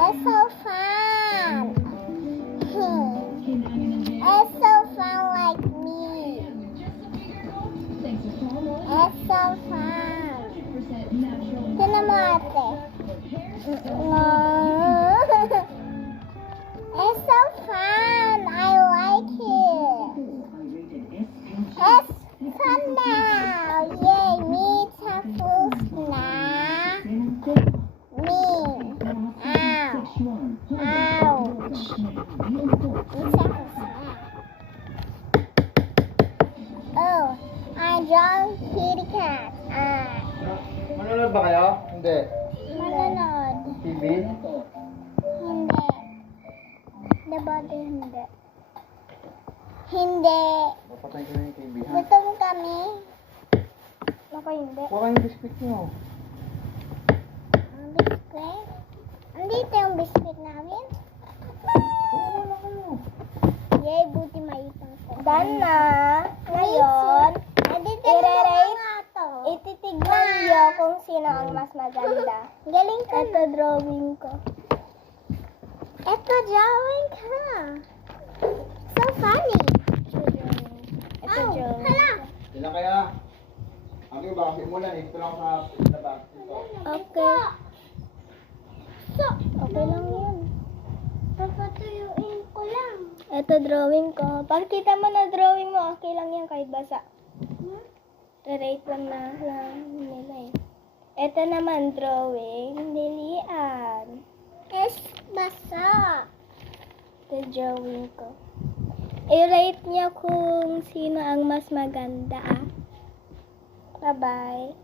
It's so fun. It's so fun like me. It's so fun. Tignan mo ate. It's so fun. I like it. It's fun now. Yay, me tapos na. Me. Ouch. Me tapos na. Oh, I draw kitty cat. Manonood ba kayo? Hindi. Manonood. TV? Hindi. Hindi. Hindi. Papatay ko na yung TV, ha? Gutom kami. Ako hindi. Kuha kayo yung biscuit nyo. Ang biskwit? Andito yung biskwit namin. Kuha na kayo. Yay, buti maipang ko. Done na. Ngayon, ititignan niyo kung sino ang mas maganda. Galing ka. Ito drawing ko. Ito drawing ka. So funny. Ito drawing. Hala. Ilan kaya? Ako yung baka simulan eh. Ito lang sa labas. Ito. Okay. Okay lang yun. Papatuyuin ko lang. Ito drawing ko. Pagkita mo na drawing mo, okay lang yan kahit basa. Rate lang nila eh. Ito naman drawing ni Lian. Es basa. Ito drawing ko. I-rate niya kung sino ang mas maganda ah. Bye-bye.